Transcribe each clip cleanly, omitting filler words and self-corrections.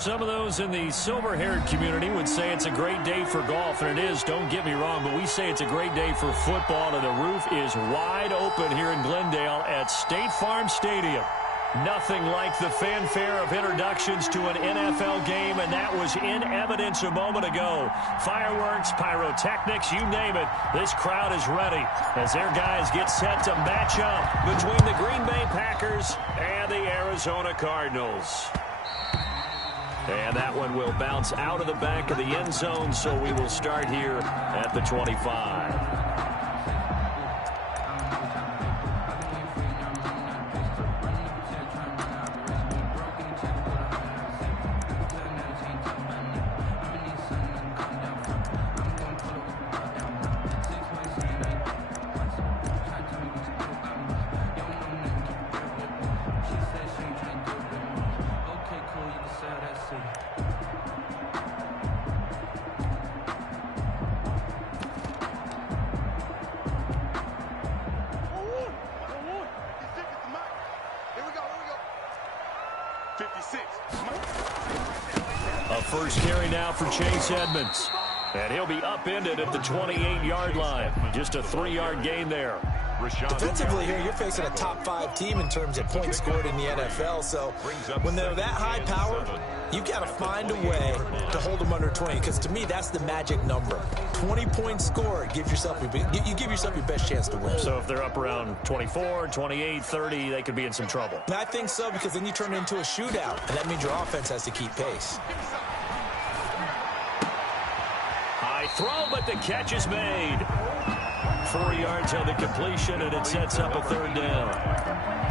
Some of those in the silver-haired community would say it's a great day for golf, and it is, don't get me wrong, but we say it's a great day for football, and the roof is wide open here in Glendale at State Farm Stadium. Nothing like the fanfare of introductions to an NFL game, and that was in evidence a moment ago. Fireworks, pyrotechnics, you name it, this crowd is ready as their guys get set to match up between the Green Bay Packers and the Arizona Cardinals. And that one will bounce out of the back of the end zone, so we will start here at the 25. A first carry now for Chase Edmonds. And he'll be upended at the 28-yard line. Just a 3-yard gain there. Defensively here, you're facing a top-5 team in terms of points scored in the NFL. So when they're that high power, you've got to find a way to hold them under 20. Because to me, that's the magic number. 20 points scored, you give yourself your best chance to win. So if they're up around 24, 28, 30, they could be in some trouble. And I think so, because then you turn it into a shootout, and that means your offense has to keep pace. High throw, but the catch is made. 4 yards on the completion, and it sets up a third down.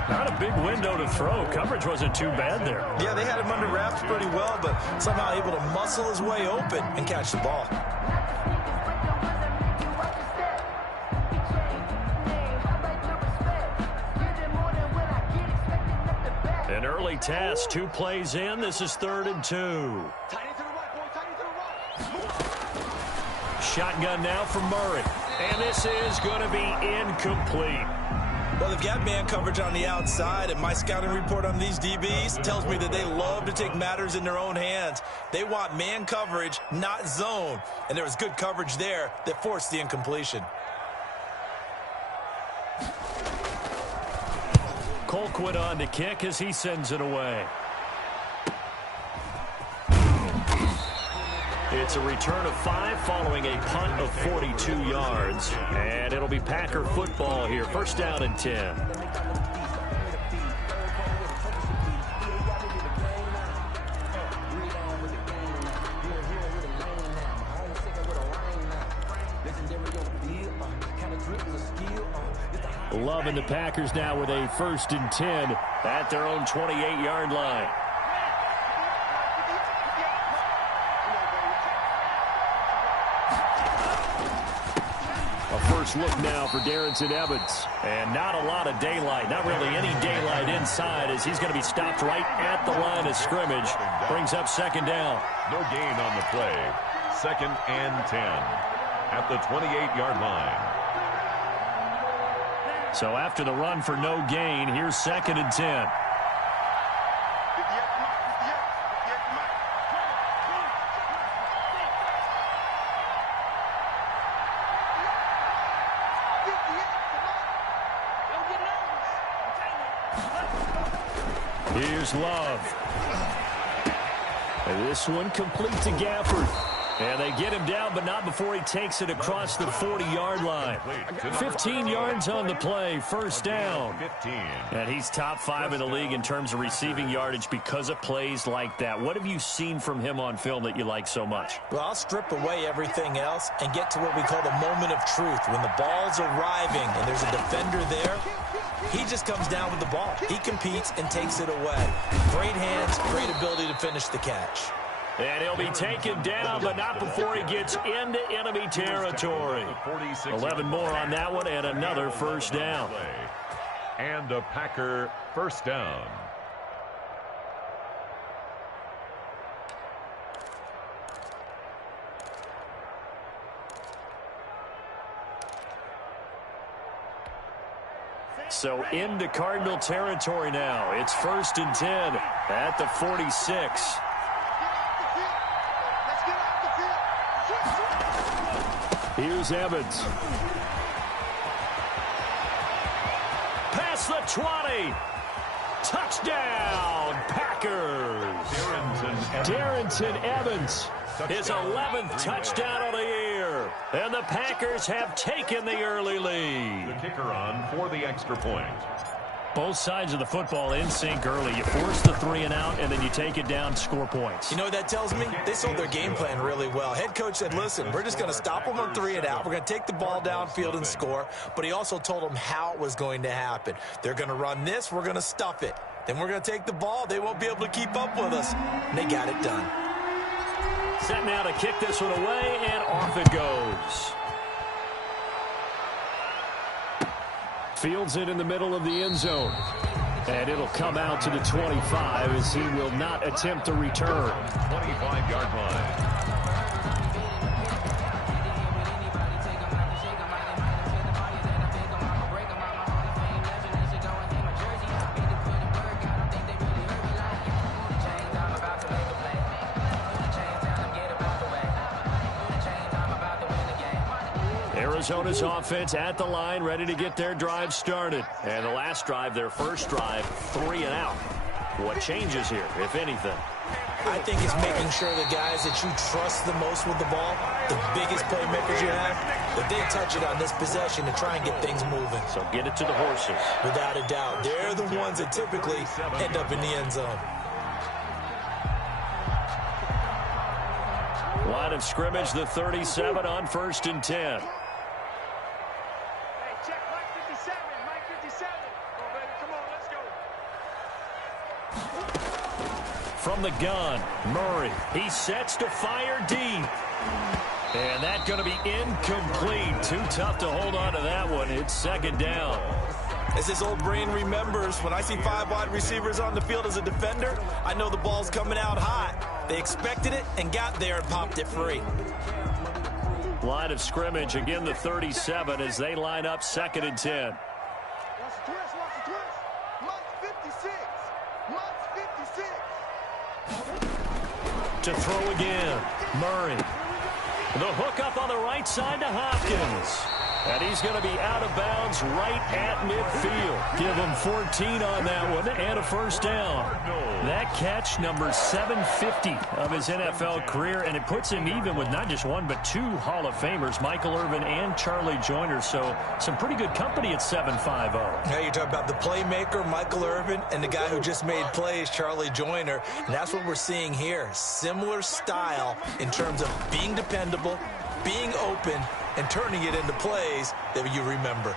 Not a big window to throw. Coverage wasn't too bad there. Yeah, they had him under wraps pretty well, but somehow able to muscle his way open and catch the ball. An early task, 2 plays in. This is 3rd and 2. Shotgun now for Murray. And this is going to be incomplete. Well, they've got man coverage on the outside, and my scouting report on these DBs tells me that they love to take matters in their own hands. They want man coverage, not zone. And there was good coverage there that forced the incompletion. Colquitt on to kick as he sends it away. It's a return of 5 following a punt of 42 yards. And it'll be Packer football here. First down and 10. Loving the Packers now with a 1st and 10 at their own 28-yard line. First look now for Darrington Evans. And not a lot of daylight. Not really any daylight inside as he's going to be stopped right at the line of scrimmage. Brings up 2nd down. No gain on the play. 2nd and 10 at the 28-yard line. So after the run for no gain, here's 2nd and 10. Here's Love. And this one complete to Gafford. And they get him down, but not before he takes it across the 40-yard line. 15 yards on the play, 1st down. And he's top 5 in the league in terms of receiving yardage because of plays like that. What have you seen from him on film that you like so much? Well, I'll strip away everything else and get to what we call the moment of truth. When the ball's arriving and there's a defender there, he just comes down with the ball. He competes and takes it away. Great hands, great ability to finish the catch. And he'll be taken down, but not before he gets into enemy territory. 11 more on that one, and another 1st down. And a Packer 1st down. So into Cardinal territory now. It's 1st and 10 at the 46. Here's Evans. Past the 20. Touchdown, Packers. Darrington Evans. His 11th touchdown of the year. And the Packers have taken the early lead. The kicker on for the extra point. Both sides of the football in sync early. You force the 3 and out, and then you take it down, score points. You know what that tells me? They sold their game plan really well. Head coach said, listen, we're just going to stop them on 3 and out. We're going to take the ball downfield and score. But he also told them how it was going to happen. They're going to run this. We're going to stuff it. Then we're going to take the ball. They won't be able to keep up with us. And they got it done. Set now to kick this one away, and off it goes. Fields it in the middle of the end zone. And it'll come out to the 25 as he will not attempt to return. 25-yard line. Arizona's offense at the line, ready to get their drive started. And the last drive, their first drive, 3 and out. What changes here, if anything? I think it's making sure the guys that you trust the most with the ball, the biggest playmakers you have, that they touch it on this possession to try and get things moving. So get it to the horses. Without a doubt. They're the ones that typically end up in the end zone. Line of scrimmage, the 37 on 1st and 10. From the gun, Murray. He sets to fire deep. And that's going to be incomplete. Too tough to hold on to that one. It's 2nd down. As his old brain remembers, when I see 5 wide receivers on the field as a defender, I know the ball's coming out hot. They expected it and got there and popped it free. Line of scrimmage, again the 37 as they line up 2nd and 10. To throw again, Murray. The hook up on the right side to Hopkins. And he's going to be out of bounds right at midfield. Give him 14 on that one and a 1st down. That catch, number 750 of his NFL career, and it puts him even with not just 1 but 2 Hall of Famers, Michael Irvin and Charlie Joyner. So some pretty good company at 750. Now you're talking about the playmaker, Michael Irvin, and the guy who just made plays, Charlie Joyner. And that's what we're seeing here. Similar style in terms of being dependable, being open, and turning it into plays that you remember.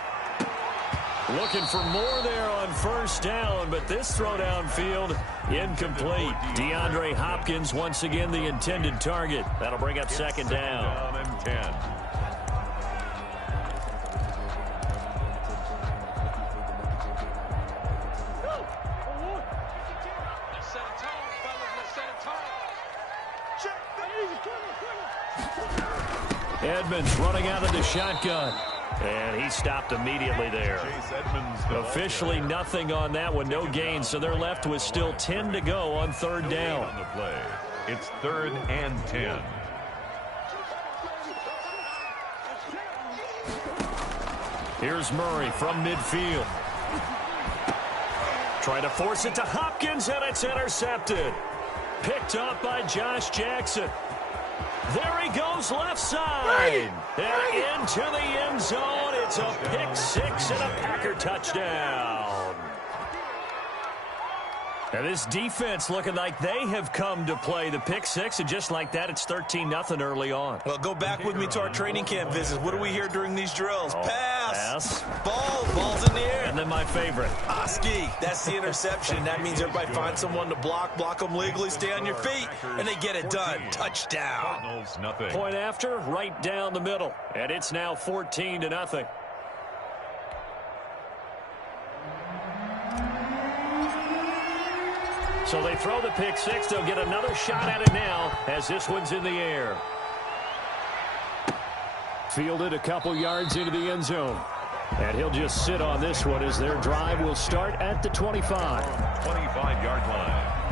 Looking for more there on 1st down, but this throw downfield incomplete. DeAndre Hopkins once again the intended target. That'll bring up 2nd down. And 10. Edmonds running out of the shotgun. And he stopped immediately there. Officially nothing on that one, no gain, so they're left with still 10 to go on 3rd down. On the play. It's 3rd and 10. Here's Murray from midfield. Trying to force it to Hopkins, and it's intercepted. Picked up by Josh Jackson. There he goes left side. And into the end zone. It's a pick 6 and a Packer touchdown. And this defense looking like they have come to play the pick 6, and just like that, it's 13-0 early on. Well, go back with me to our training camp visits. What do we hear during these drills? Pass. Ball's in the air. And then my favorite. Oski. That's the interception. That means everybody finds someone to block them legally, stay on your feet, and they get it done. Touchdown. Point after, right down the middle. And it's now 14-0. So they throw the pick 6. They'll get another shot at it now as this one's in the air. Fielded a couple yards into the end zone. And he'll just sit on this one as their drive will start at the 25. 25-yard line.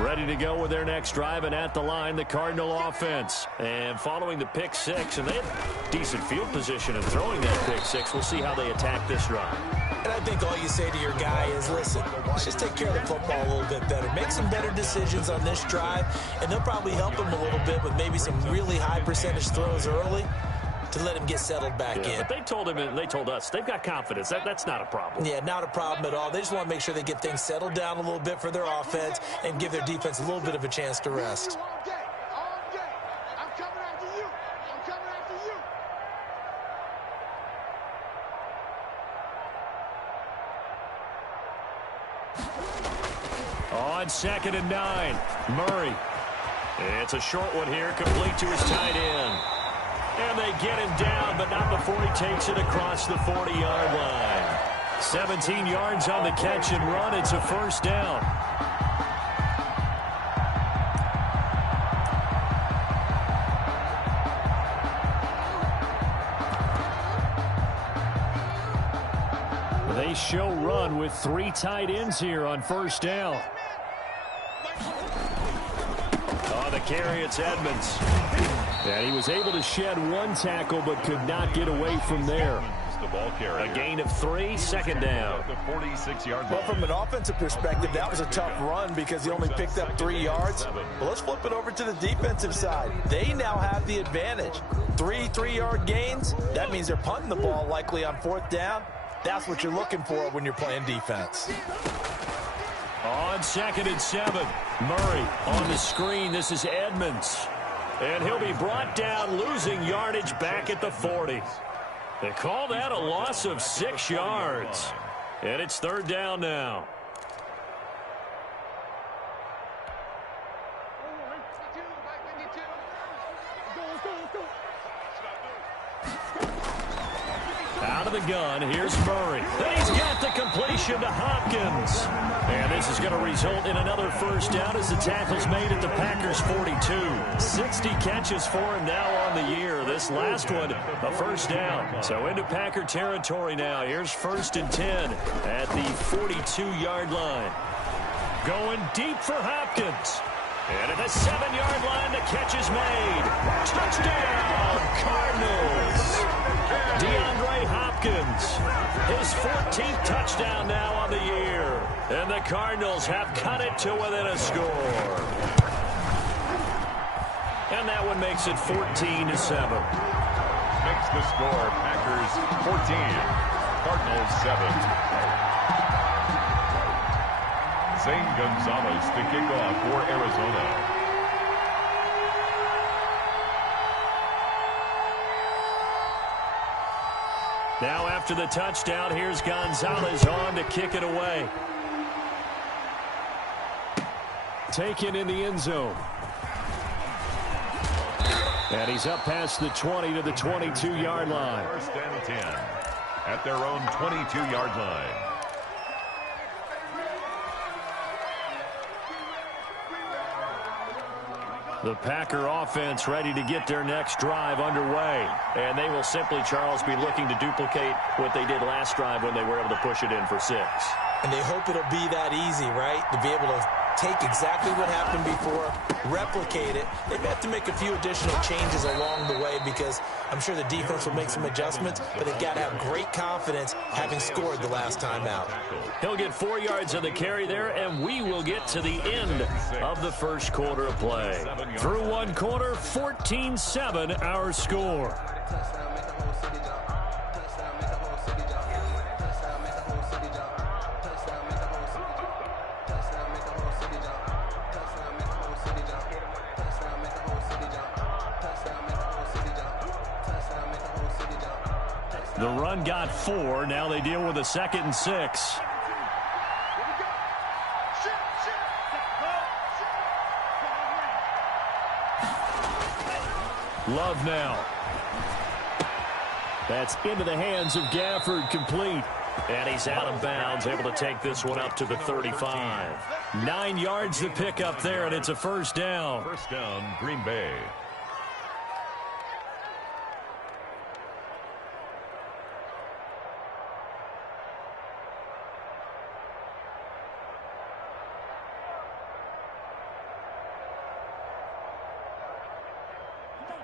Ready to go with their next drive, and at the line, the Cardinal offense. And following the pick six, and they had decent field position in throwing that pick six. We'll see how they attack this drive. And I think all you say to your guy is, listen, let's just take care of the football a little bit better. Make some better decisions on this drive, and they'll probably help him a little bit with maybe some really high percentage throws early to let him get settled back in. But they told him, and they told us, they've got confidence. That's not a problem. Yeah, not a problem at all. They just want to make sure they get things settled down a little bit for their offense and give their defense a little bit of a chance to rest. On 2nd and 9, Murray. It's a short one here, complete to his tight end. And they get him down, but not before he takes it across the 40-yard line. 17 yards on the catch and run. It's a first down. They show run with 3 tight ends here on first down. On the carry, it's Edmonds. And he was able to shed 1 tackle but could not get away from there. A gain of 3, second down. Well, from an offensive perspective, that was a tough run because he only picked up 3 yards. But let's flip it over to the defensive side. They now have the advantage. 3 3-yard gains. That means they're punting the ball likely on 4th down. That's what you're looking for when you're playing defense. On 2nd and 7, Murray on the screen. This is Edmonds. And he'll be brought down, losing yardage back at the 40. They call that a loss of 6 yards. And it's 3rd down now. Out of the gun, here's Murray. Then he's got the completion to Hopkins. And this is going to result in another first down as the tackle's made at the Packers' 42. 60 catches for him now on the year. This last one, a first down. So into Packer territory now. Here's 1st and 10 at the 42-yard line. Going deep for Hopkins. And at the 7-yard line, the catch is made. Touchdown, Cardinals. DeAndre Hopkins, his 14th touchdown now on the year. And the Cardinals have cut it to within a score. And that one makes it 14-7. Makes the score Packers 14, Cardinals 7. Zane Gonzalez to kick off for Arizona. Now after the touchdown, here's Gonzalez on to kick it away. Taken in the end zone. And he's up past the 20 to the 22-yard line. 1st and 10 at their own 22-yard line. The Packer offense ready to get their next drive underway. And they will simply, Charles, be looking to duplicate what they did last drive when they were able to push it in for 6. And they hope it'll be that easy, right? To be able to take exactly what happened before, replicate it. They may have to make a few additional changes along the way because I'm sure the defense will make some adjustments, but they've got to have great confidence having scored the last time out. He'll get 4 yards on the carry there, and we will get to the end of the first quarter of play. Through 1 quarter, 14-7 our score. The run got 4. Now they deal with a 2nd and 6. Love now. That's into the hands of Gafford, complete. And he's out of bounds, able to take this one up to the 35. 9 yards to pick up there, and it's a first down. First down, Green Bay.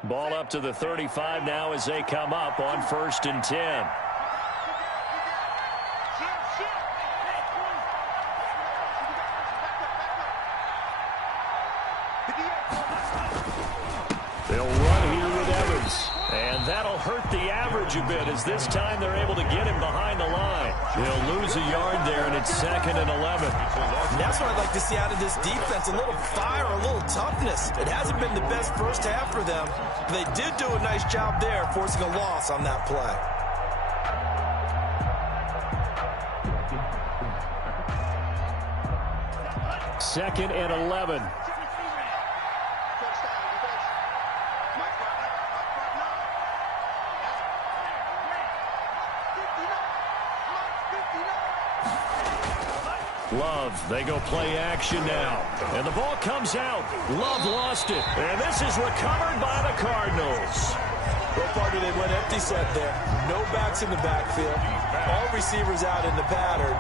Ball up to the 35 now as they come up on 1st and 10. They'll run here with Evans. And that'll hurt the average a bit as this time they're able to get him behind the line. They'll lose a yard there, and it's 2nd and 11. And that's what I'd like to see out of this defense, a little fire, a little toughness. It hasn't been the best first half for them. But they did do a nice job there, forcing a loss on that play. Second and 11. Love, they go play action now. And the ball comes out. Love lost it. And this is recovered by the Cardinals. Go far do they went empty set there. No backs in the backfield. All receivers out in the pattern.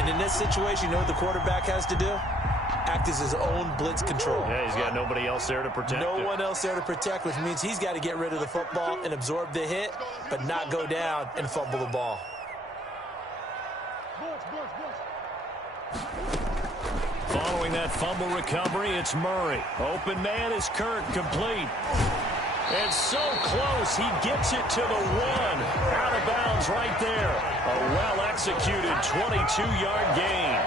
And in this situation, you know what the quarterback has to do? Act as his own blitz control. Yeah, he's got nobody else there to protect. No one else there to protect, which means he's got to get rid of the football and absorb the hit, but not go down and fumble the ball. Following that fumble recovery, it's Murray. Open man is Kirk, complete. And so close, he gets it to the 1. Out of bounds right there. A well-executed 22-yard gain.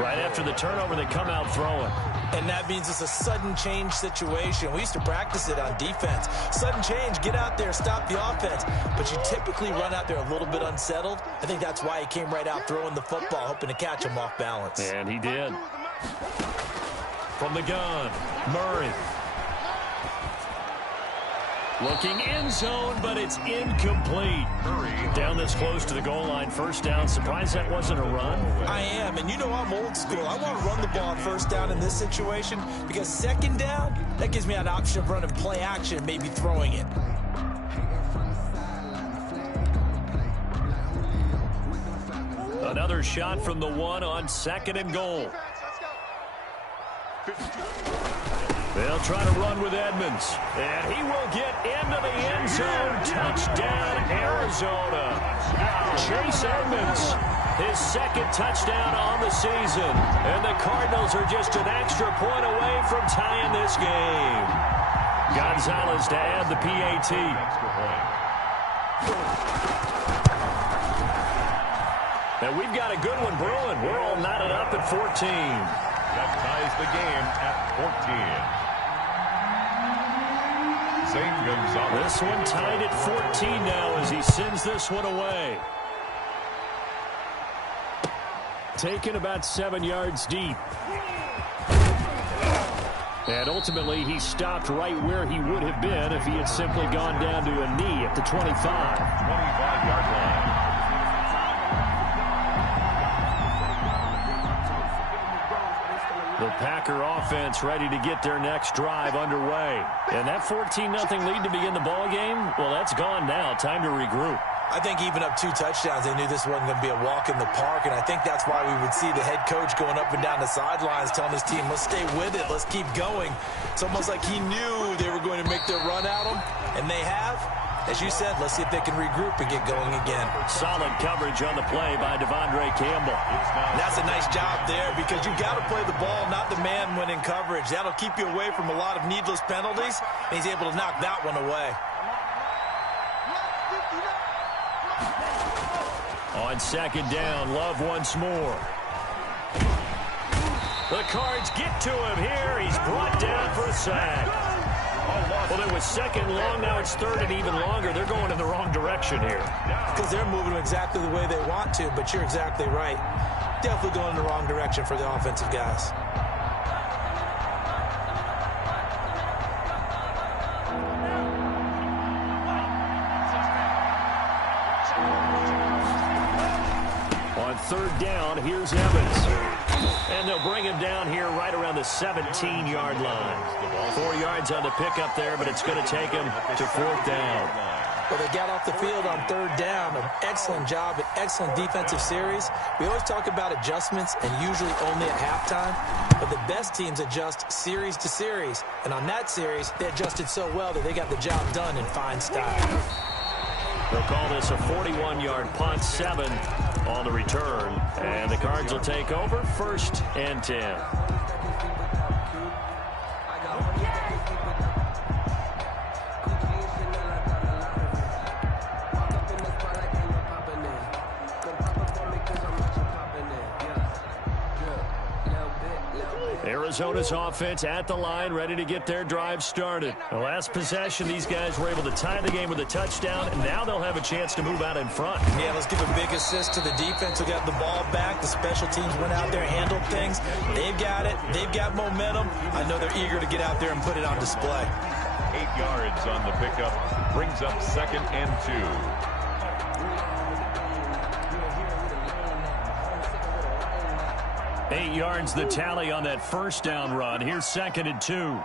Right after the turnover, they come out throwing. And that means it's a sudden change situation. We used to practice it on defense. Sudden change, get out there, stop the offense. But you typically run out there a little bit unsettled. I think that's why he came right out throwing the football, hoping to catch him off balance. And he did. From the gun, Murray. Looking end zone, but it's incomplete. Down this close to the goal line, 1st down. Surprised that wasn't a run? I am, and you know I'm old school. I want to run the ball on 1st down in this situation because 2nd down, that gives me an option of running play action, maybe throwing it. Another shot from the 1 on 2nd and goal. They'll try to run with Edmonds. And he will get into the end zone. Touchdown, Arizona. Chase Edmonds, his 2nd touchdown on the season. And the Cardinals are just an extra point away from tying this game. Gonzalez to add the PAT. And we've got a good one brewing. We're all knotted up at 14. That ties the game at 14. This one tied at 14 now as he sends this one away. Taken about 7 yards deep. And ultimately, he stopped right where he would have been if he had simply gone down to a knee at the 25. 25-yard line. The Packer offense ready to get their next drive underway. And that 14-0 lead to begin the ball game, well, that's gone now. Time to regroup. I think even up 2 touchdowns, they knew this wasn't going to be a walk in the park, and I think that's why we would see the head coach going up and down the sidelines telling his team, let's stay with it, let's keep going. It's almost like he knew they were going to make their run at him, and they have. As you said, let's see if they can regroup and get going again. Solid coverage on the play by Devondre Campbell. And that's a nice job there because you got to play the ball, not the man when in coverage. That'll keep you away from a lot of needless penalties, and he's able to knock that one away. On 2nd down, Love once more. The Cards get to him here. He's brought down for a sack. Well, it was 2nd long. Now it's 3rd and even longer. They're going in the wrong direction here. Because they're moving exactly the way they want to, but you're exactly right. Definitely going in the wrong direction for the offensive guys. On 3rd down, here's Evans. And they'll bring him down here right around the 17-yard line. 4 yards on the pickup there, but it's going to take him to 4th down. Well, they got off the field on 3rd down. An excellent job at excellent defensive series. We always talk about adjustments and usually only at halftime, but the best teams adjust series to series. And on that series, they adjusted so well that they got the job done in fine style. They'll call this a 41-yard punt, 7 on the return. And the Cards will take over, 1st and 10. Arizona's offense at the line, ready to get their drive started. The last possession, these guys were able to tie the game with a touchdown, and now they'll have a chance to move out in front. Yeah, let's give a big assist to the defense who got the ball back. The special teams went out there, handled things. They've got it. They've got momentum. I know they're eager to get out there and put it on display. 8 yards on the pickup. Brings up 2nd and 2. 8 yards the tally on that first down run. Here's 2nd and 2.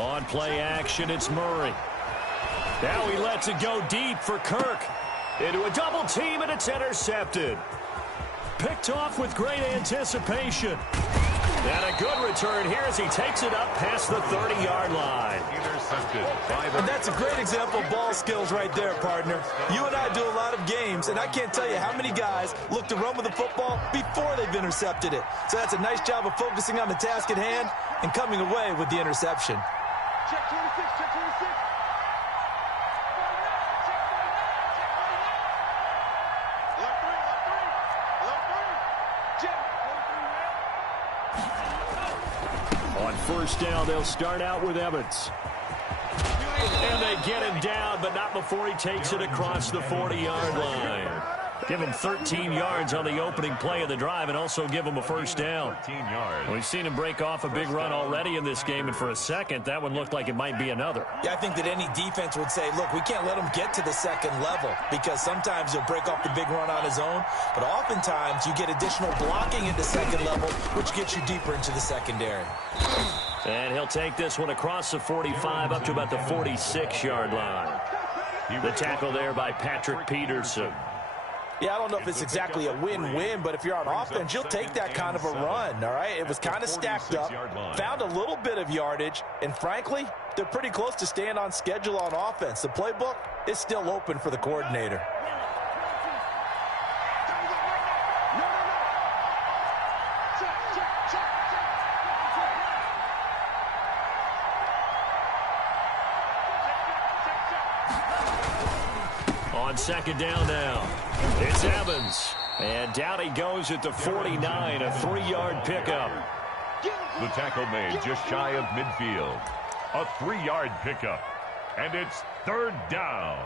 On play action, it's Murray. Now he lets it go deep for Kirk. Into a double team, and it's intercepted. Picked off with great anticipation. And a good return here as he takes it up past the 30-yard line. Intercepted. And that's a great example of ball skills right there, partner. You and I do a lot of games, and I can't tell you how many guys look to run with the football before they've intercepted it. So that's a nice job of focusing on the task at hand and coming away with the interception. Check 26, check 26. On first down, they'll start out with Evans. And they get him down, but not before he takes it across the 40-yard line. Give him 13 yards on the opening play of the drive and also give him a first down. 13 yards. We've seen him break off a big run already in this game, and for a second, that one looked like it might be another. Yeah, I think that any defense would say, look, we can't let him get to the second level because sometimes he'll break off the big run on his own, but oftentimes you get additional blocking at the second level, which gets you deeper into the secondary. And he'll take this one across the 45 up to about the 46-yard line. The tackle there by Patrick Peterson. Yeah, I don't know if it's exactly a win-win, but if you're on offense, you'll take that kind of a run, all right? It was kind of stacked up, found a little bit of yardage, and frankly, they're pretty close to staying on schedule on offense. The playbook is still open for the coordinator. On second down now, it's Evans. And down he goes at the 49, a 3-yard pickup. The tackle made just shy of midfield. A 3-yard pickup. And it's 3rd down.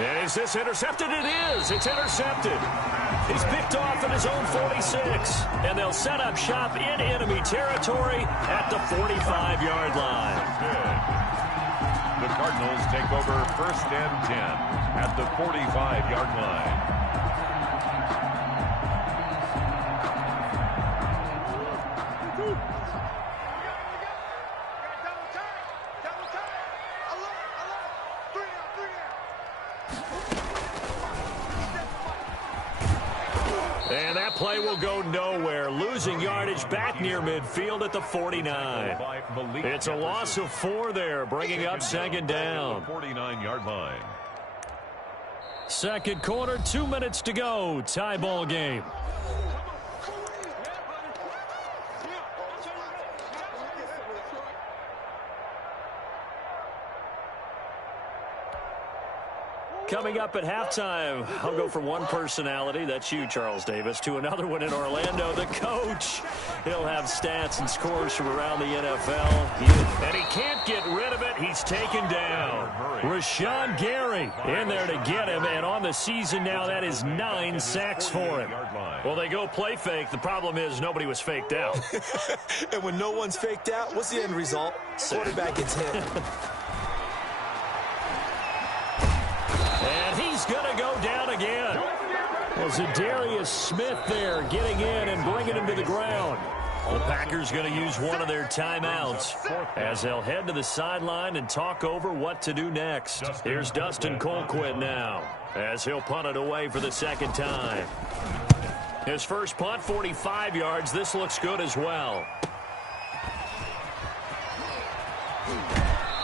And is this intercepted? It is. It's intercepted. He's picked off at his own 46. And they'll set up shop in enemy territory at the 45-yard line. The Cardinals take over 1st and 10 at the 45-yard line. And that play will go nowhere. Losing yardage back near midfield at the 49. It's a loss of 4 there, bringing up 2nd down. 49-yard line. Second quarter, 2 minutes to go. Tie ball game. Coming up at halftime, I'll go from one personality, that's you, Charles Davis, to another one in Orlando, the coach. He'll have stats and scores from around the NFL. And he can't get rid of it. He's taken down. Rashawn Gary in there to get him. And on the season now, that is 9 sacks for him. Well, they go play fake. The problem is nobody was faked out. And when no one's faked out, what's the end result? Quarterback gets hit. And he's going to go down again. Well, Zadarius Smith there getting in and bringing him to the ground. The Packers going to use one of their timeouts as they'll head to the sideline and talk over what to do next. Here's Dustin Colquitt now as he'll punt it away for the second time. His first punt, 45 yards. This looks good as well.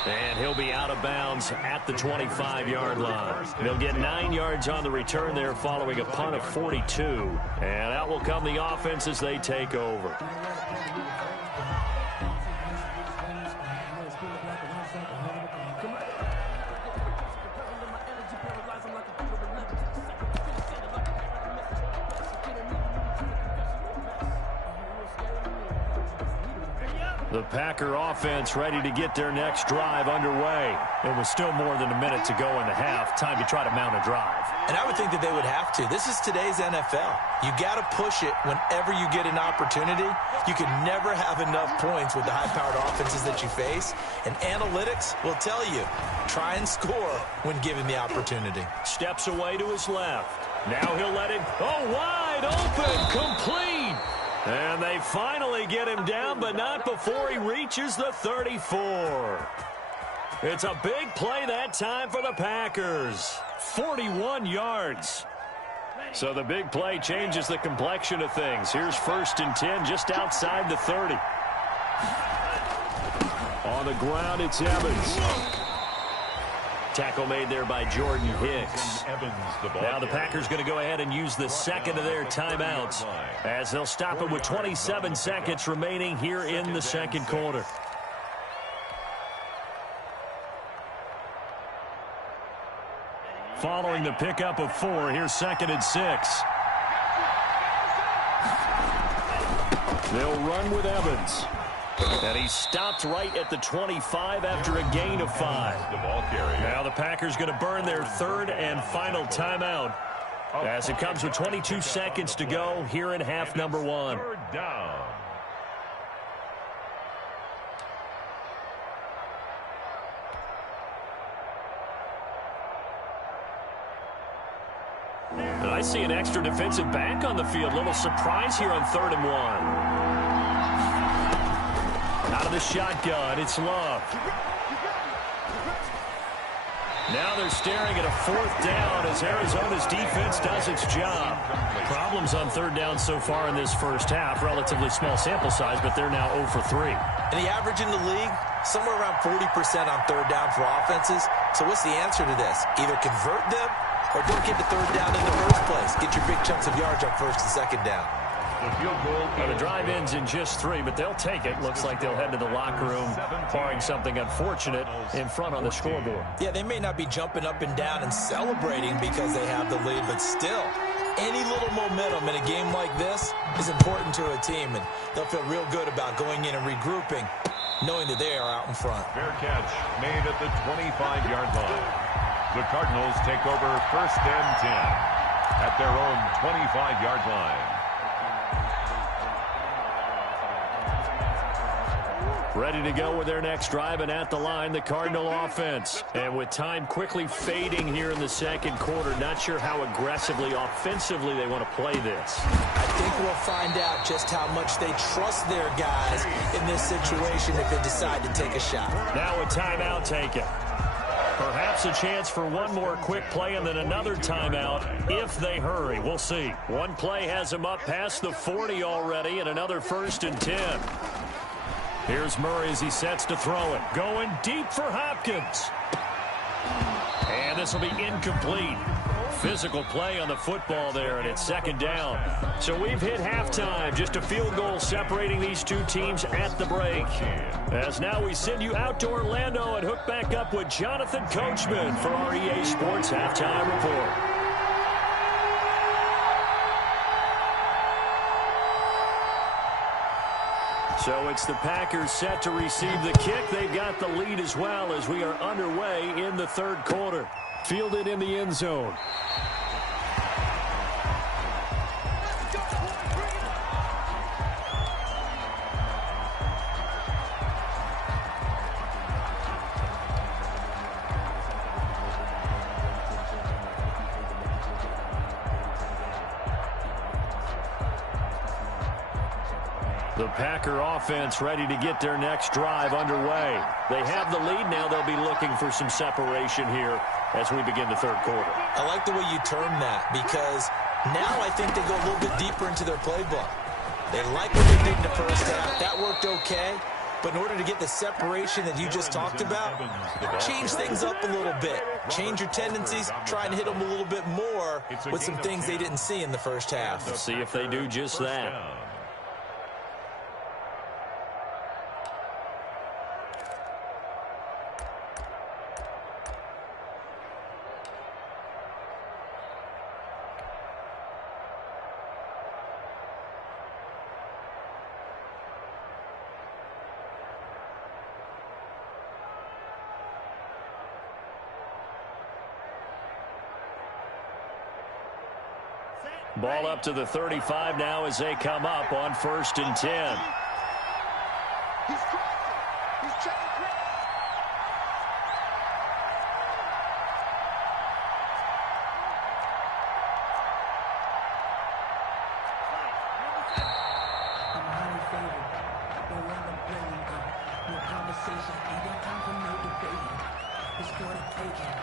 And he'll be out of bounds at the 25-yard line. They'll get 9 yards on the return there following a punt of 42. And out will come the offense as they take over. The Packer offense ready to get their next drive underway. It was still more than a minute to go in the half. Time to try to mount a drive. And I would think that they would have to. This is today's NFL. You got to push it whenever you get an opportunity. You can never have enough points with the high-powered offenses that you face. And analytics will tell you, try and score when given the opportunity. Steps away to his left. Now he'll let it go wide open, complete. And they finally get him down, but not before he reaches the 34. It's a big play that time for the Packers. 41 yards. So the big play changes the complexion of things. Here's 1st and 10 just outside the 30. On the ground, it's Evans. Tackle made there by Jordan Hicks. Now the Packers going to go ahead and use the second of their timeouts as they'll stop it with 27 seconds remaining here in the second quarter. Following the pickup of 4, here's 2nd and 6. They'll run with Evans. And he stopped right at the 25 after a gain of 5. Now the Packers going to burn their 3rd and final timeout as it comes with 22 seconds to go here in half number 1. 3rd down. And I see an extra defensive back on the field. Little surprise here on 3rd and 1. Out of the shotgun, it's Love. Now they're staring at a 4th down as Arizona's defense does its job. Problems on 3rd down so far in this first half. Relatively small sample size, but they're now 0 for 3. And the average in the league, somewhere around 40% on 3rd down for offenses. So what's the answer to this? Either convert them or don't get to 3rd down in the first place. Get your big chunks of yards on 1st and 2nd down. Well, the drive ends in just 3, but they'll take it. Looks like they'll head to the locker room, barring something unfortunate in front on the scoreboard. Yeah, they may not be jumping up and down and celebrating because they have the lead, but still, any little momentum in a game like this is important to a team, and they'll feel real good about going in and regrouping, knowing that they are out in front. Fair catch made at the 25-yard line. The Cardinals take over 1st and 10 at their own 25-yard line. Ready to go with their next drive, and at the line, the Cardinal offense. And with time quickly fading here in the second quarter, not sure how aggressively, offensively they want to play this. I think we'll find out just how much they trust their guys in this situation if they decide to take a shot. Now a timeout taken. Perhaps a chance for one more quick play and then another timeout if they hurry. We'll see. One play has them up past the 40 already, and another 1st and 10. Here's Murray as he sets to throw it. Going deep for Hopkins. And this will be incomplete. physical play on the football there, and it's second down. So we've hit halftime. Just a field goal separating these two teams at the break. As now we send you out to Orlando and hook back up with Jonathan Coachman for our EA Sports Halftime Report. So it's the Packers set to receive the kick. They've got the lead as well as we are underway in the third quarter. Fielded in the end zone. The Packer offense ready to get their next drive underway. They have the lead now. They'll be looking for some separation here as we begin the third quarter. I like the way you term that because now I think they go a little bit deeper into their playbook. They like what they did in the first half. That worked okay. But in order to get the separation that you just talked about, change things up a little bit. Change your tendencies. Try and hit them a little bit more with some things they didn't see in the first half. Let's see if they do just that. Ball up to the 35 now as they come up on 1st and 10. He's crossing. He's checking quick. I'm highly favored. Don't want to blame them. No conversation. Ain't got time for no debating. It's for the taking.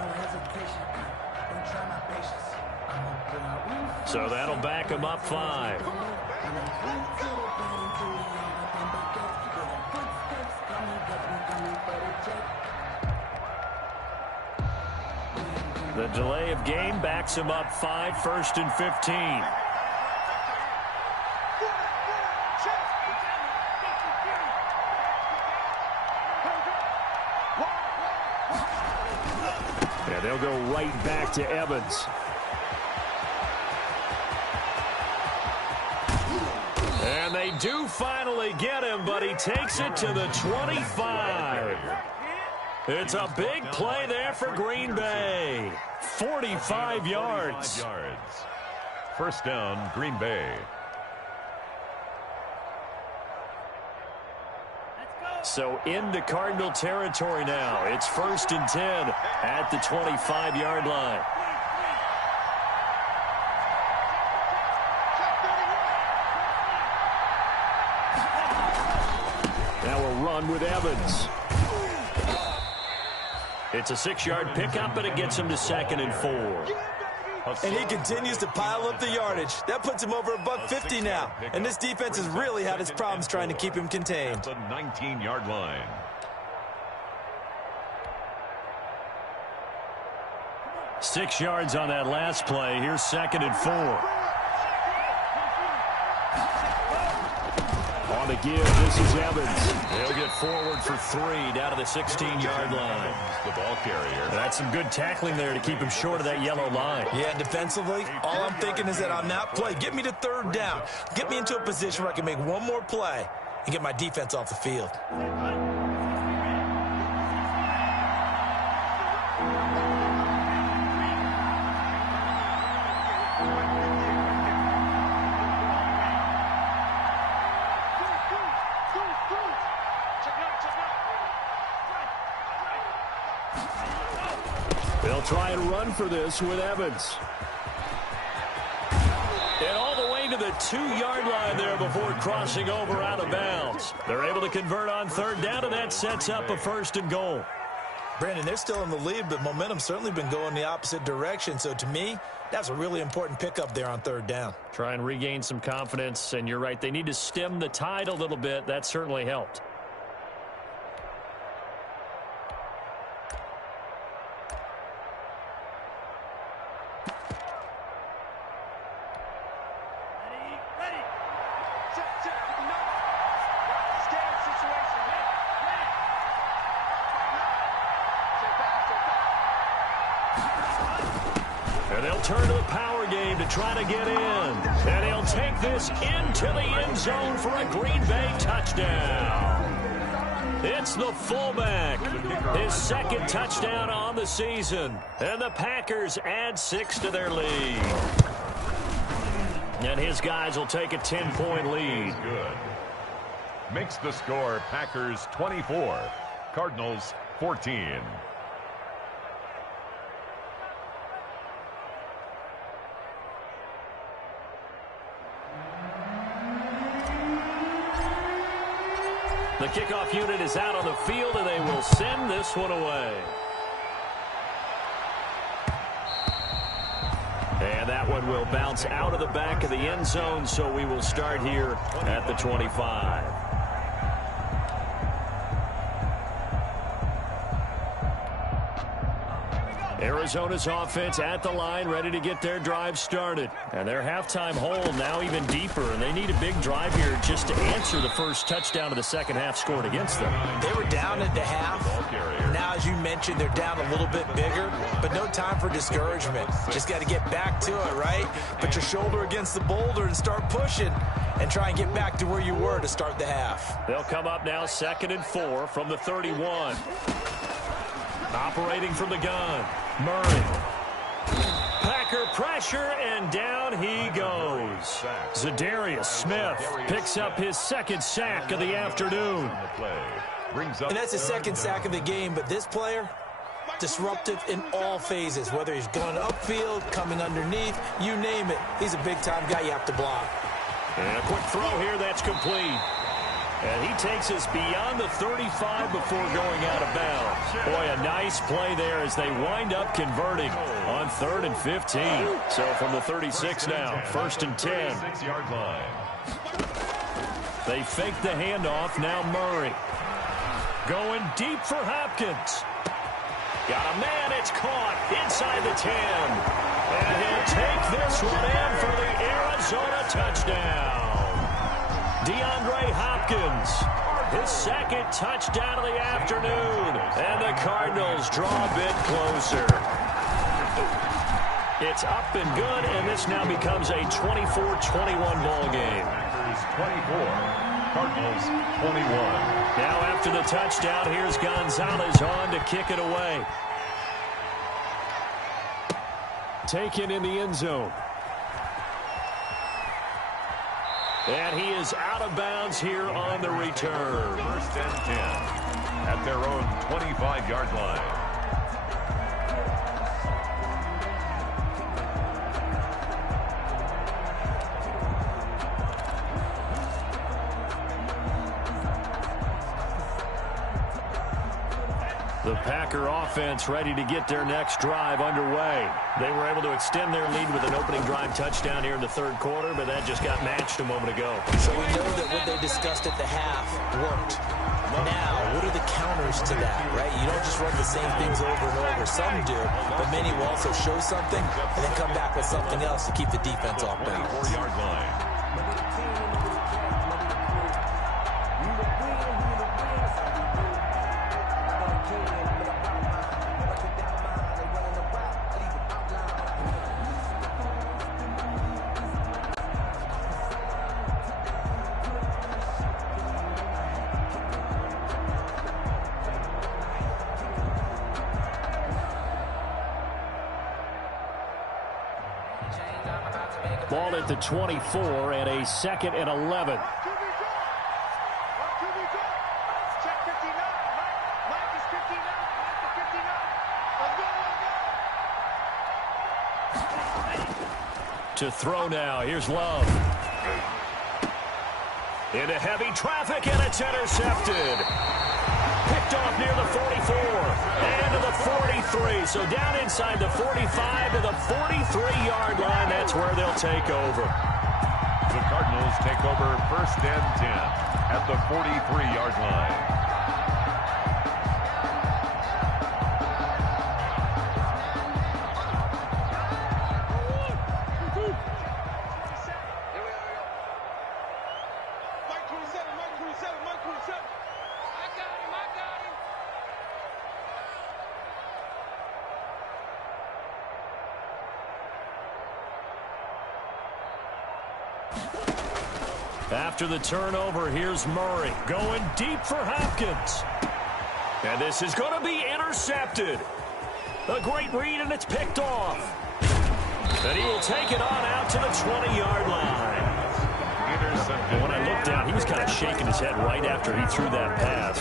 No hesitation. Don't try my patience. So that'll back him up 5. The delay of game backs him up 5, 1st and 15. Yeah, they'll go right back to Evans. And they do finally get him, but he takes it to the 25. It's a big play there for Green Bay. 45 yards. First down, Green Bay. So into Cardinal territory now. It's 1st and 10 at the 25-yard line. With Evans. It's a 6-yard pickup, and it gets him to 2nd and 4. And he continues to pile up the yardage. That puts him over $150 now. And this defense has really had its problems trying to keep him contained. The 19-yard line. Six yards on that last play. Here's 2nd and 4. On the give, this is Evans. He'll get forward for 3 down to the 16-yard line. The ball carrier. That's some good tackling there to keep him short of that yellow line. Yeah, defensively, all I'm thinking is that on that play, get me to 3rd down. Get me into a position where I can make one more play and get my defense off the field. They'll try and run for this with Evans. And all the way to the 2-yard line there before crossing over out of bounds. They're able to convert on 3rd down, and that sets up a 1st and goal. Brandon, they're still in the lead, but momentum's certainly been going the opposite direction. So to me, that's a really important pickup there on 3rd down. Try and regain some confidence, and you're right. They need to stem the tide a little bit. That certainly helped. And they'll turn to the power game to try to get in. And he'll take this into the end zone for a Green Bay touchdown. It's the fullback. His second touchdown on the season. And the Packers add 6 to their lead. And his guys will take a 10-point lead. Good. Makes the score Packers 24, Cardinals 14. The kickoff unit is out on the field, and they will send this one away. And that one will bounce out of the back of the end zone, so we will start here at the 25. Arizona's offense at the line, ready to get their drive started. And their halftime hole now even deeper, and they need a big drive here just to answer the first touchdown of the second half scored against them. They were down at the half. Now, as you mentioned, they're down a little bit bigger, but no time for discouragement. Just got to get back to it, right? Put your shoulder against the boulder and start pushing and try and get back to where you were to start the half. They'll come up now 2nd and 4 from the 31. Operating from the gun, Murray. Packer pressure, and down he goes. Zadarius Smith picks up his second sack of the afternoon. And that's his second sack of the game, but this player, disruptive in all phases, whether he's going upfield, coming underneath, you name it. He's a big-time guy you have to block. And a quick throw here, that's complete. And he takes us beyond the 35 before going out of bounds. Boy, a nice play there as they wind up converting on 3rd and 15. So from the 36 now, 1st and 10. 6-yard line. They fake the handoff, now Murray. Going deep for Hopkins. Got a man, it's caught inside the 10. And he'll take this one in for the Arizona touchdown. DeAndre Hopkins, his second touchdown of the afternoon, and the Cardinals draw a bit closer. It's up and good, and this now becomes a 24-21 ball game. Packers 24, Cardinals 21. Now after the touchdown, here's Gonzalez on to kick it away. Taken in the end zone. And he is out of bounds here on the return. 1st and 10 at their own 25-yard line. The Packer offense ready to get their next drive underway. They were able to extend their lead with an opening drive touchdown here in the 3rd quarter, but that just got matched a moment ago. So we know that what they discussed at the half worked. Now, what are the counters to that, right? You don't just run the same things over and over. Some do, but many will also show something and then come back with something else to keep the defense off balance. 24-yard line. Ball at the 24 and a 2nd and 11. To throw now, here's Love. Into heavy traffic, and it's intercepted. Picked off near the 44 and to the 43. So down inside the 45 to the 43-yard line. That's where they'll take over. The Cardinals take over 1st and 10 at the 43-yard line. After the turnover, here's Murray going deep for Hopkins. And this is going to be intercepted. A great read, and it's picked off. And he will take it on out to the 20-yard line. When I looked down, he was kind of shaking his head right after he threw that pass.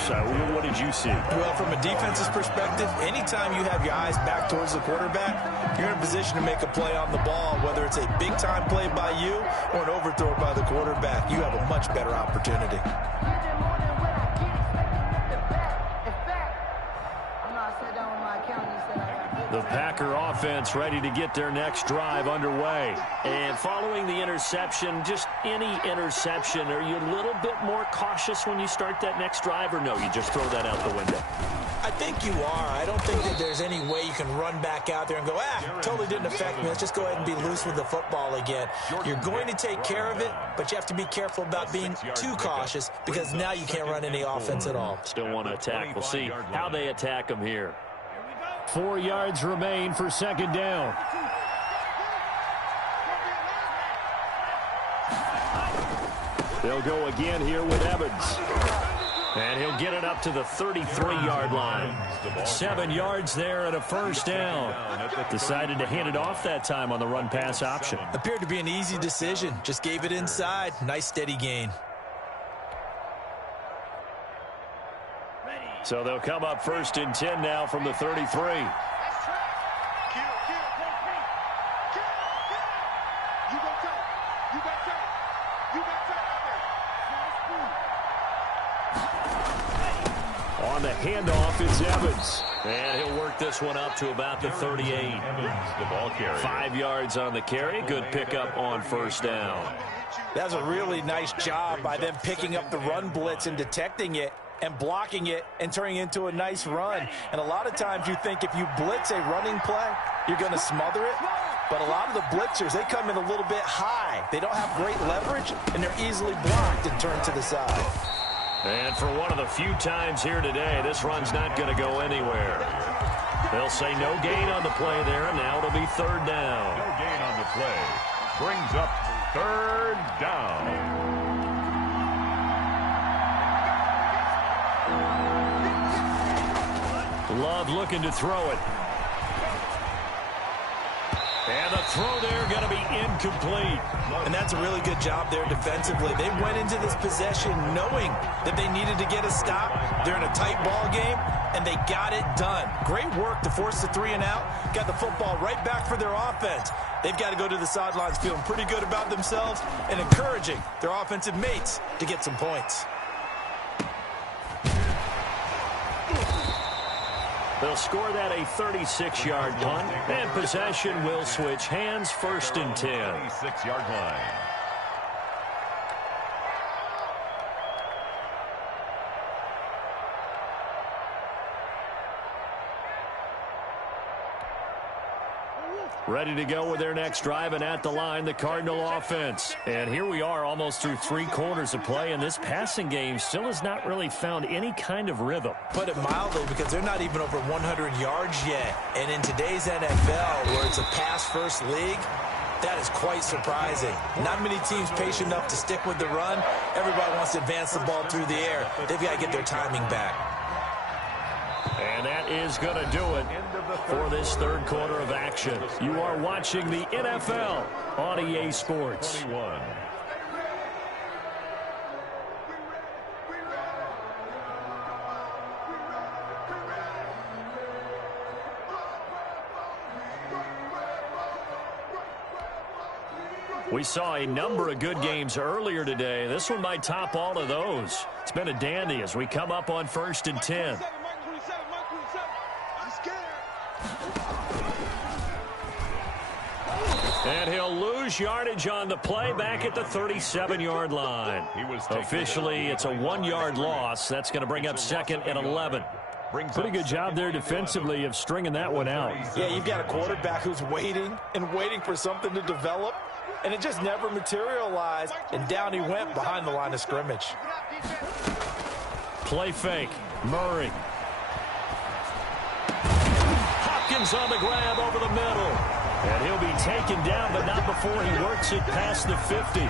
What did you see? Well, from a defense's perspective, anytime you have your eyes back towards the quarterback, you're in a position to make a play on the ball, whether it's a big-time play by you or an overthrow by the quarterback. You have a much better opportunity. The Packer offense ready to get their next drive underway. And following the interception, just any interception, are you a little bit more cautious when you start that next drive, or no, you just throw that out the window? I think you are. I don't think that there's any way you can run back out there and go, totally didn't affect me. Let's just go ahead and be loose with the football again. You're going to take care of it, but you have to be careful about being too cautious because now you can't run any offense at all. Still want to attack. We'll see how they attack them here. 4 yards remain for second down. They'll go again here with Evans. And he'll get it up to the 33-yard line. 7 yards there and a first down. Decided to hand it off that time on the run-pass option. Appeared to be an easy decision. Just gave it inside. Nice steady gain. So they'll come up 1st and 10 now from the 33. On the handoff, it's Evans. And he'll work this one up to about the 38. Evans, the ball carrier. 5 yards on the carry. Good pickup on first down. That was a really nice job by them picking up the run blitz and detecting it and blocking it and turning it into a nice run. And a lot of times you think if you blitz a running play, you're going to smother it. But a lot of the blitzers, they come in a little bit high. They don't have great leverage, and they're easily blocked and turned to the side. And for one of the few times here today, this run's not going to go anywhere. They'll say no gain on the play there, and now it'll be third down. No gain on the play. Brings up third down. Love looking to throw it. And the throw there going to be incomplete. And that's a really good job there defensively. They went into this possession knowing that they needed to get a stop. They're in a tight ball game, and they got it done. Great work to force the 3 and out. Got the football right back for their offense. They've got to go to the sidelines feeling pretty good about themselves and encouraging their offensive mates to get some points. They'll score that a 36-yard punt, and possession will switch hands, 1st and 10. 26-yard line. Ready to go with their next drive, and at the line, the Cardinal offense. And here we are almost through 3 quarters of play, and this passing game still has not really found any kind of rhythm. Put it mildly, because they're not even over 100 yards yet. And in today's NFL, where it's a pass-first league, that is quite surprising. Not many teams patient enough to stick with the run. Everybody wants to advance the ball through the air. They've got to get their timing back. And that is going to do it for this third quarter of action. You are watching the NFL on EA Sports. 21. We saw a number of good games earlier today. This one might top all of those. It's been a dandy as we come up on 1st and 10. And he'll lose yardage on the play back at the 37-yard line. Officially, it's a 1-yard loss. That's going to bring up 2nd and 11. Pretty good job there defensively of stringing that one out. Yeah, you've got a quarterback who's waiting and waiting for something to develop, and it just never materialized, and down he went behind the line of scrimmage. Play fake. Murray. Hopkins on the grab over the middle. And he'll be taken down, but not before he works it past the 50.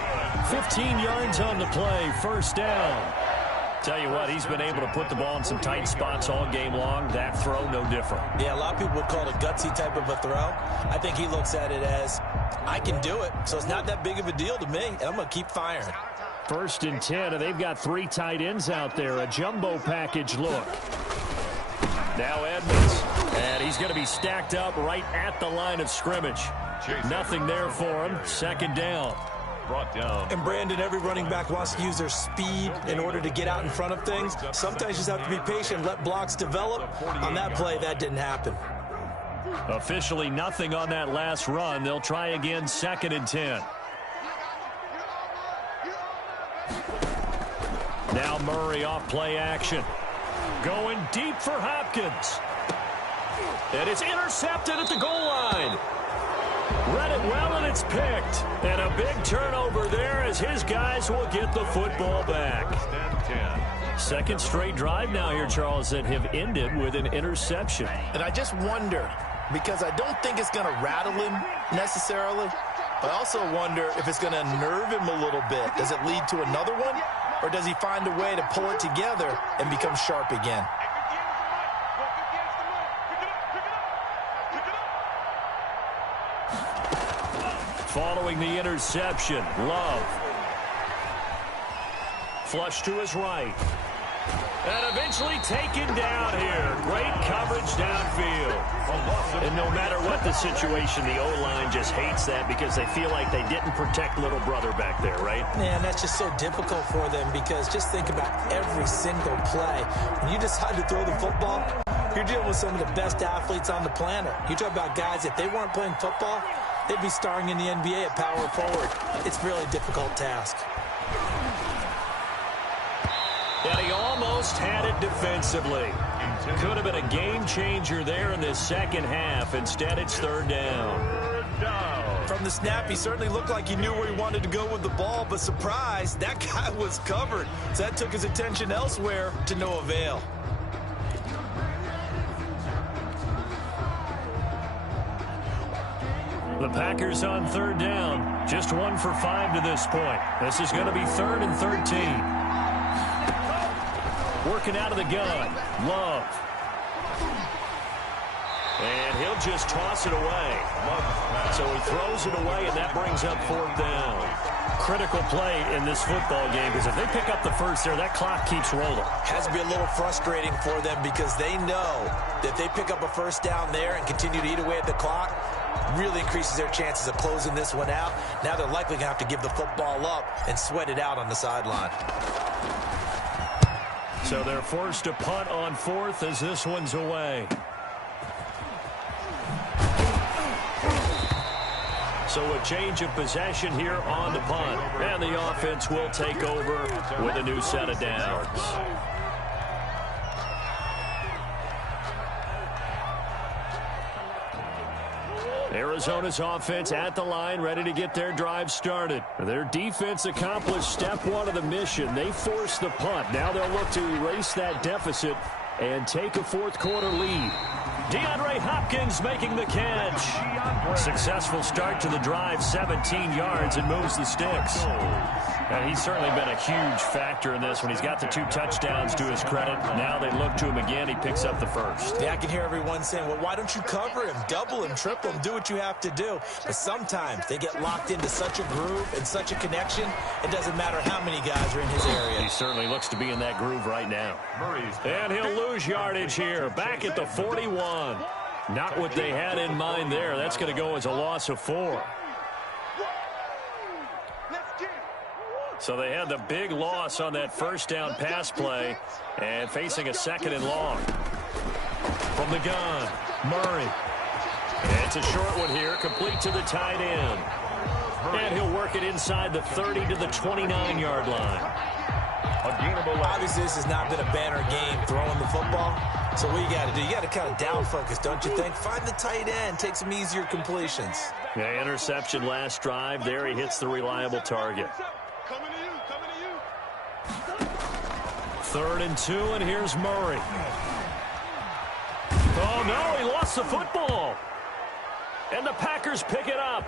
15 yards on the play, first down. Tell you what, he's been able to put the ball in some tight spots all game long. That throw, no different. Yeah, a lot of people would call it a gutsy type of a throw. I think he looks at it as, I can do it, so it's not that big of a deal to me, and I'm going to keep firing. 1st and 10, and they've got 3 tight ends out there. A jumbo package look. Now Edmonds, and he's going to be stacked up right at the line of scrimmage. Nothing there for him. 2nd down. Brought down. And Brandon, every running back wants to use their speed in order to get out in front of things. Sometimes you just have to be patient, let blocks develop. On that play, that didn't happen. Officially nothing on that last run. They'll try again, 2nd and 10. Now Murray off play action. Going deep for Hopkins. And it's intercepted at the goal line. Read it well, and it's picked. And a big turnover there as his guys will get the football back. 2nd straight drive now here, Charles, that have ended with an interception. And I just wonder, because I don't think it's going to rattle him necessarily, but I also wonder if it's going to unnerve him a little bit. Does it lead to another one? Or does he find a way to pull it together and become sharp again? Following the interception, Love. Flush to his right. And eventually taken down here. Great coverage downfield. And no matter what the situation, the O-line just hates that because they feel like they didn't protect little brother back there, right? Man, that's just so difficult for them because just think about every single play. When you decide to throw the football, you're dealing with some of the best athletes on the planet. You talk about guys, if they weren't playing football, they'd be starring in the NBA at power forward. It's a really difficult task. And he almost had it defensively. Could have been a game changer there in this 2nd half. Instead, it's 3rd down. From the snap, he certainly looked like he knew where he wanted to go with the ball, but surprise, that guy was covered. So that took his attention elsewhere to no avail. The Packers on 3rd down. Just 1 for 5 to this point. This is going to be 3rd and 13. Working out of the gun. Love. And he'll just toss it away. So he throws it away, and that brings up 4th down. Critical play in this football game because if they pick up the first there, that clock keeps rolling. Has to be a little frustrating for them because they know that if they pick up a 1st down there and continue to eat away at the clock, really increases their chances of closing this one out. Now they're likely going to have to give the football up and sweat it out on the sideline. So they're forced to punt on 4th as this one's away. So a change of possession here on the punt. And the offense will take over with a new set of downs. Arizona's offense at the line, ready to get their drive started. Their defense accomplished step 1 of the mission. They forced the punt. Now they'll look to erase that deficit and take a 4th quarter lead. DeAndre Hopkins making the catch. Successful start to the drive, 17 yards, and moves the sticks. And he's certainly been a huge factor in this when he's got the 2 touchdowns to his credit. Now they look to him again. He picks up the 1st. Yeah, I can hear everyone saying, well, why don't you cover him, double him, triple him, do what you have to do. But sometimes they get locked into such a groove and such a connection, it doesn't matter how many guys are in his area. He certainly looks to be in that groove right now. And he'll lose yardage here, back at the 41. Not what they had in mind there. That's going to go as a loss of 4. So they had the big loss on that 1st down pass play and facing a 2nd and long. From the gun, Murray. And it's a short one here, complete to the tight end. And he'll work it inside the 30 to the 29-yard line. Obviously, this has not been a banner game throwing the football. So what you got to do, you got to kind of down focus, don't you think? Find the tight end, take some easier completions. Yeah, interception last drive. There he hits the reliable target. 3rd and 2, and here's Murray. Oh, no, he lost the football. And the Packers pick it up.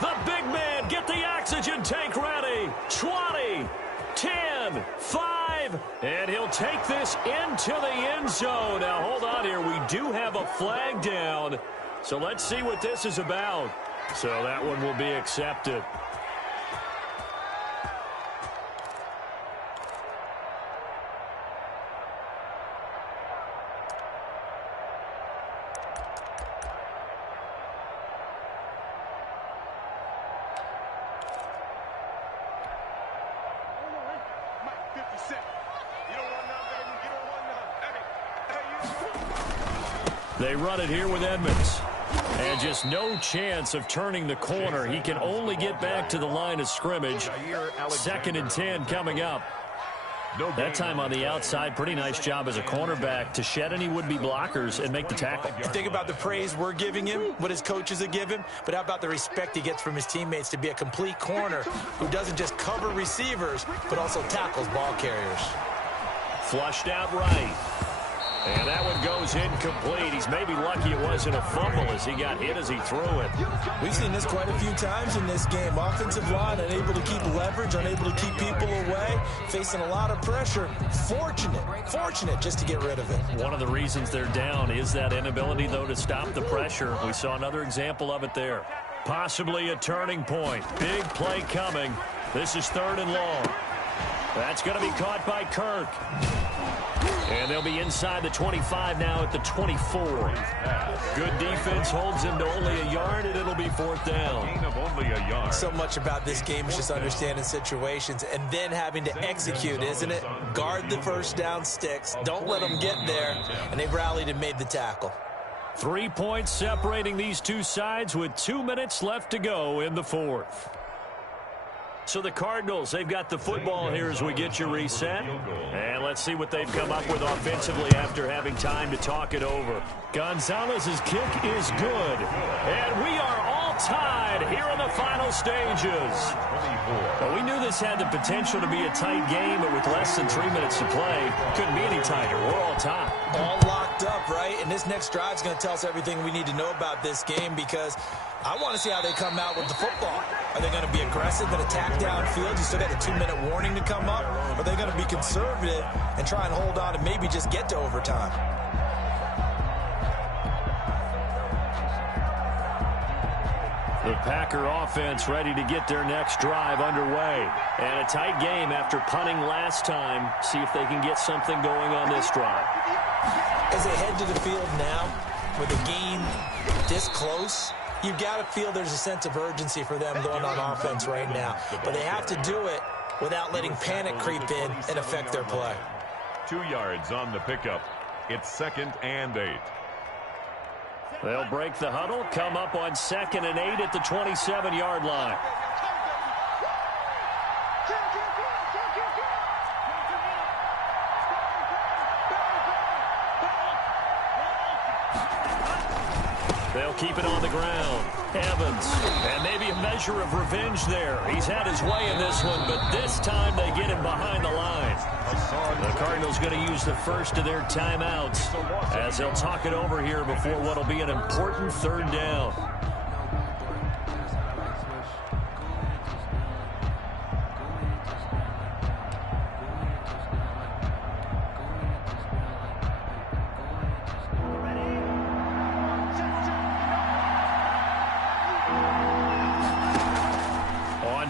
The big man, get the oxygen tank ready. 20, 10, 5, and he'll take this into the end zone. Now, hold on here. We do have a flag down, so let's see what this is about. So that one will be accepted. They run it here with Edmonds. And just no chance of turning the corner. He can only get back to the line of scrimmage. 2nd and 10 coming up. That time on the outside, pretty nice job as a cornerback to shed any would-be blockers and make the tackle. Think about the praise we're giving him, what his coaches have given, but how about the respect he gets from his teammates to be a complete corner who doesn't just cover receivers, but also tackles ball carriers. Flushed out right. And that one goes incomplete. He's maybe lucky it wasn't a fumble as he got hit as he threw it. We've seen this quite a few times in this game. Offensive line unable to keep leverage, unable to keep people away, facing a lot of pressure. Fortunate just to get rid of it. One of the reasons they're down is that inability, though, to stop the pressure. We saw another example of it there. Possibly a turning point. Big play coming. This is 3rd and long. That's going to be caught by Kirk. And they'll be inside the 25 now at the 24. Good defense holds him to only a yard, and it'll be 4th down. Gain of only a yard. So much about this game is just understanding situations and then having to execute, isn't it? Guard the first down sticks. Don't let them get there. And they've rallied and made the tackle. 3 points separating these two sides with 2 minutes left to go in the 4th. So the Cardinals, they've got the football here as we get you reset. And let's see what they've come up with offensively after having time to talk it over. Gonzalez's kick is good. And we are all tied here in the final stages. Well, we knew this had the potential to be a tight game, but with less than 3 minutes to play, couldn't be any tighter. We're all tied. All locked up, right? And this next drive is going to tell us everything we need to know about this game because I want to see how they come out with the football. Are they going to be aggressive and attack downfield? You still got a 2-minute warning to come up? Or are they going to be conservative and try and hold on and maybe just get to overtime? The Packer offense ready to get their next drive underway. And a tight game after punting last time. See if they can get something going on this drive. As they head to the field now, with a game this close, you've got to feel there's a sense of urgency for them going on offense right now. But they have to do it without letting panic creep in and affect their play. 2 yards on the pickup. It's 2nd and 8. They'll break the huddle, come up on 2nd and 8 at the 27-yard line. They'll keep it on the ground. Evans, and maybe a measure of revenge there. He's had his way in this one, but this time they get him behind the line. The Cardinals going to use the first of their timeouts as they'll talk it over here before what will be an important 3rd down.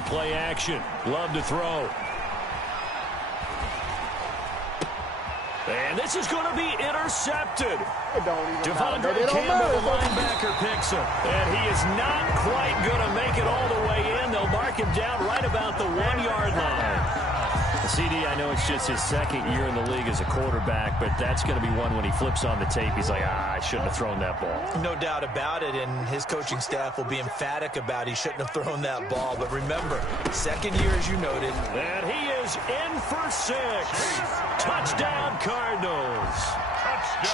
Play action. Love to throw. And this is going to be intercepted. Devondre Campbell, the linebacker, picks him. And he is not quite going to make it all the way in. They'll mark him down right about the 1-yard line. CD, I know it's just his 2nd year in the league as a quarterback, but that's going to be one when he flips on the tape. He's like, I shouldn't have thrown that ball. No doubt about it, and his coaching staff will be emphatic about he shouldn't have thrown that ball. But remember, 2nd year, as you noted. And he is in for 6. Touchdown, Cardinals.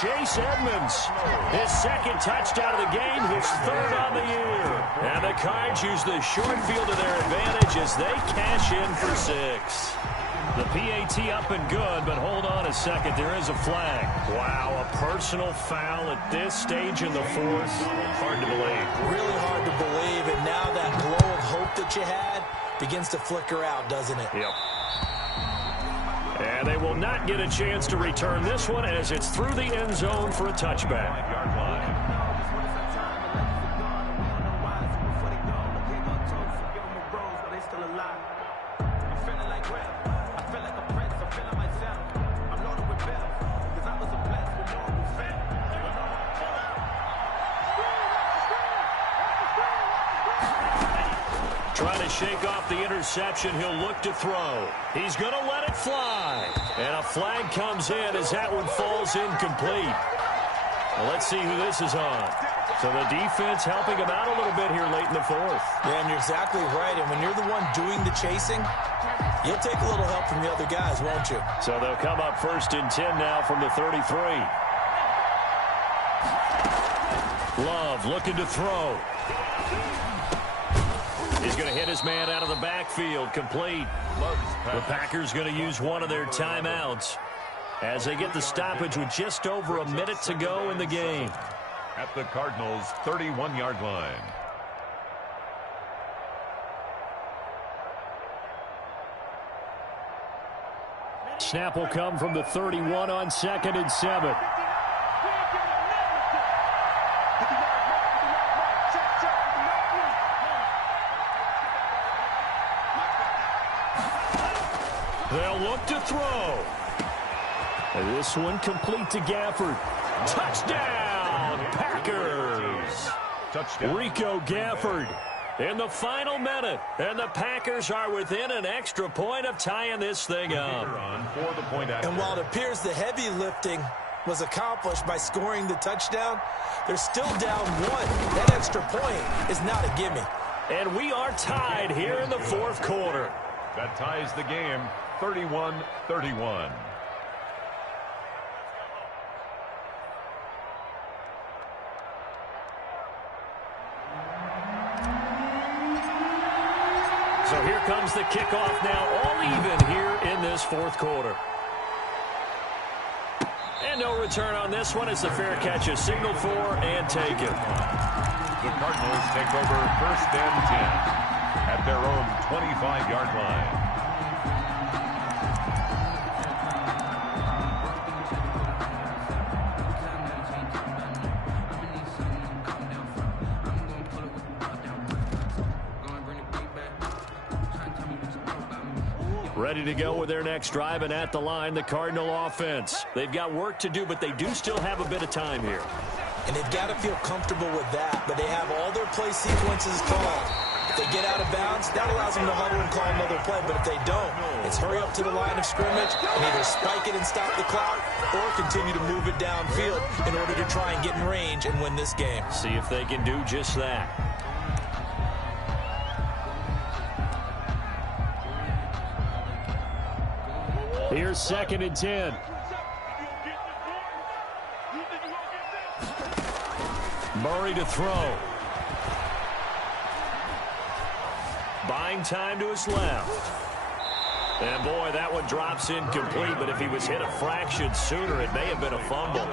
Chase Edmonds, his 2nd touchdown of the game, his 3rd on the year. And the Cards use the short field to their advantage as they cash in for 6. The PAT up and good, but hold on a second. There is a flag. Wow, a personal foul at this stage in the fourth. Hard to believe. Really hard to believe, and now that glow of hope that you had begins to flicker out, doesn't it? Yep. And they will not get a chance to return this one as it's through the end zone for a touchback. Trying to shake off the interception. He'll look to throw. He's going to let it fly. And a flag comes in as that one falls incomplete. Well, let's see who this is on. So the defense helping him out a little bit here late in the fourth. Yeah, and you're exactly right. And when you're the one doing the chasing, you'll take a little help from the other guys, won't you? So they'll come up 1st and 10 now from the 33. Love looking to throw. He's going to hit his man out of the backfield, complete. The Packers going to use one of their timeouts as they get the stoppage with just over a minute to go in the game. At the Cardinals' 31-yard line. Snap will come from the 31 on 2nd and 7. They'll look to throw. And this one complete to Gafford. Touchdown, Packers. Touchdown. Rico Gafford in the final minute. And the Packers are within an extra point of tying this thing up. And while it appears the heavy lifting was accomplished by scoring the touchdown, they're still down one. That extra point is not a gimme. And we are tied here in the fourth quarter. That ties the game, 31-31. So here comes the kickoff now, all even here in this fourth quarter. And no return on this one as the fair catch is signaled for and taken. The Cardinals take over 1st and 10 at their own 25-yard line. Ready to go with their next drive, and at the line, the Cardinal offense. They've got work to do, but they do still have a bit of time here. And they've got to feel comfortable with that, but they have all their play sequences called. If they get out of bounds, that allows them to huddle and call another play, but if they don't, it's hurry up to the line of scrimmage and either spike it and stop the clock or continue to move it downfield in order to try and get in range and win this game. See if they can do just that. Here's 2nd and 10. Murray to throw. Buying time to his left. And boy, that one drops incomplete, but if he was hit a fraction sooner, it may have been a fumble.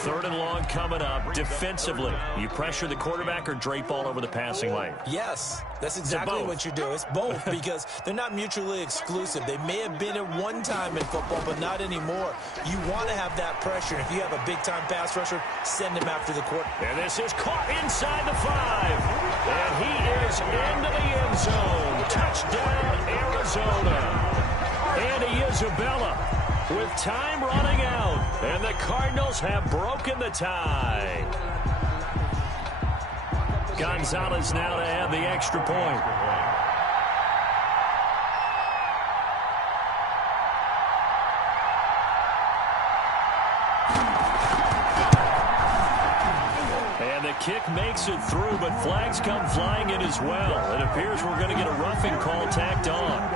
3rd and long coming up. Defensively, you pressure the quarterback or drape all over the passing lane? Yes, that's exactly what you do. It's both because they're not mutually exclusive. They may have been at one time in football, but not anymore. You want to have that pressure. If you have a big-time pass rusher, send him after the quarterback. And this is caught inside the 5. And he is into the end zone. Touchdown, Arizona. Andy Isabella with time running out. And the Cardinals have broken the tie. Gonzalez now to add the extra point. And the kick makes it through, but flags come flying in as well. It appears we're going to get a roughing call tacked on.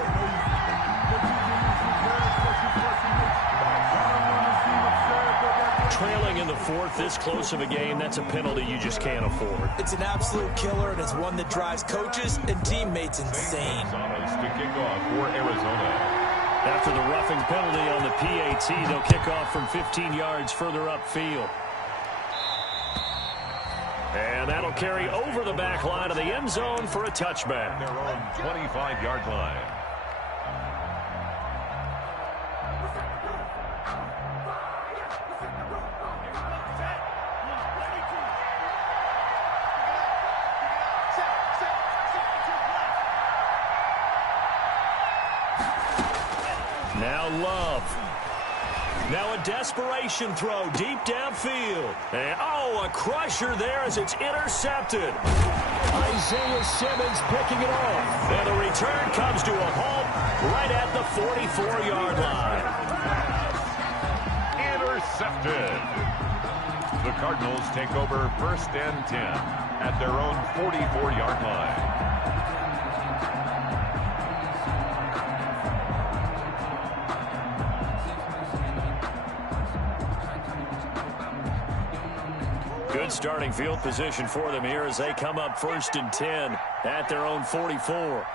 Trailing in the fourth, this close of a game, that's a penalty you just can't afford. It's an absolute killer, and it's one that drives coaches and teammates insane. To kick off for Arizona. After the roughing penalty on the PAT, they'll kick off from 15 yards further upfield. And that'll carry over the back line of the end zone for a touchback. Their own 25-yard line. Now Love. Now a desperation throw deep downfield. And, a crusher there as it's intercepted. Isaiah Simmons picking it off. And the return comes to a halt right at the 44-yard line. Intercepted. The Cardinals take over 1st and 10 at their own 44-yard line. Good starting field position for them here as they come up 1st and 10 at their own 44.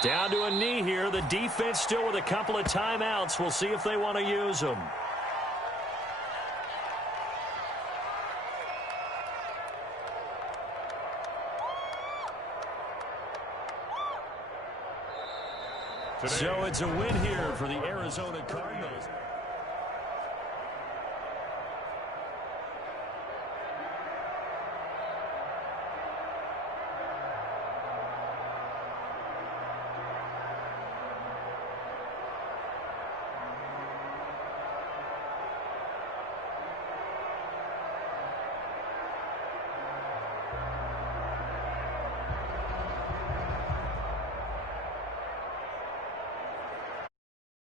Down to a knee here. The defense still with a couple of timeouts. We'll see if they want to use them. So it's a win here for the Arizona Cardinals.